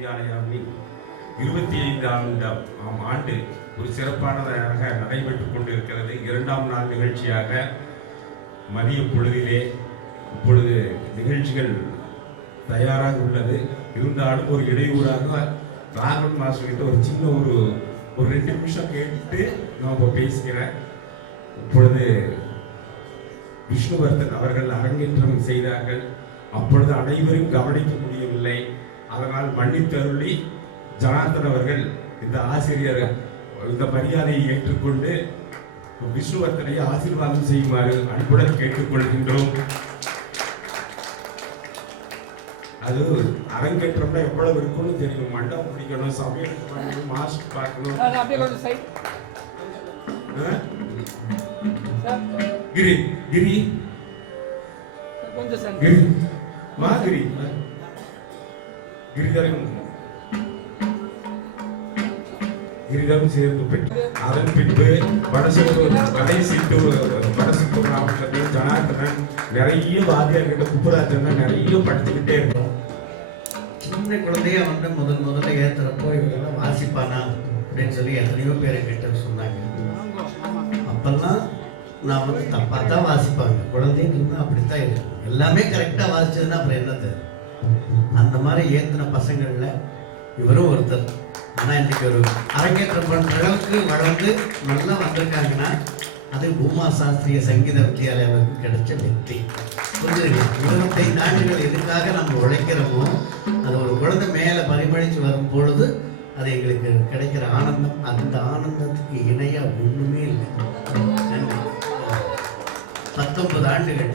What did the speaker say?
வித்யாலயாவின் 25ஆம் ஆண்டு ஒரு சிறப்பானதாக நடைபெற்றுக் கொண்டிருக்கிறது. 2ஆம் நாள் நிகழ்ச்சியாக மதிய பொழுதிலே இப்பொழுது நிகழ்ச்சிகள் தயாராக உள்ளது. இருந்தாலும் ஒரு இடையூறாக ராகவன் மாஸ்டர் கிட்ட ஒரு சின்ன ஒரு 2 நிமிஷம் கேட்டு நான் பேசுகிறேன். இப்பொழுது விஷ்ணுவர்தன் அவர்கள் அரங்கேற்றம் செய்தார்கள். அப்பொழுது அனைவரும் கவனிக்க முடியவில்லை. அதனால் மன்னித்தருளி ஜனார்தன் அவர்கள் இந்த ஆசிரியர் இந்த மரியாதையை ஏற்றுக்கொண்டு விஷ்ணுவர்தனை ஆசீர்வாதம் செய்யுமாறு அன்புடன் கேட்டுக்கொள்கின்றோம். அது அரங்கேற்றம்னா எவ்வளவு இருக்கும்னு தெரியும். மண்டபம் பிடிக்கணும், சமையல் பண்ணணும், மாஸ்க் பார்க்கணும். கிரி கிரி கிரி மாதிரி கிரிதம் சேர்ந்து பெற்று அதன் பின்பு வடசித்தூர் மாவட்டத்தில் ஜனார்தனன் நிறைய வாத்தியார்கிட்ட குப்புராஜன் நிறைய படிச்சுக்கிட்டே இருக்கோம். சின்ன குழந்தைய முதல்ல ஏத்துறப்போ இவங்கெல்லாம் வாசிப்பானா அப்படின்னு சொல்லி எத்தனையோ பேரை கிட்ட சொன்னாங்க. அப்பெல்லாம் நான் தப்பாக தான் வாசிப்பாங்க. குழந்தைங்க அப்படித்தான் இருக்கும். எல்லாமே கரெக்டாக வாசிச்சதுன்னா அப்புறம் என்னது? அந்த மாதிரி ஏற்றின பசங்களில் இவரும் ஒருத்தர். ஆனால் இன்னைக்கு ஒரு அரங்கேற்றம் பண்ணுற அளவுக்கு வளர்ந்து நல்லா வந்திருக்காங்கன்னா அது பூமா சாஸ்திரிய சங்கீத வித்யாலயாவுக்கு கிடைச்ச வெற்றி. புரிஞ்சுது? 25 ஆண்டுகள் எதுக்காக நம்ம உழைக்கிறோமோ அது ஒரு குழந்தை மேலே பரிமளித்து வரும் பொழுது அது எங்களுக்கு கிடைக்கிற ஆனந்தம், அந்த ஆனந்தத்துக்கு இணையாக ஒன்றுமே இல்லை. 19 ஆண்டுகள்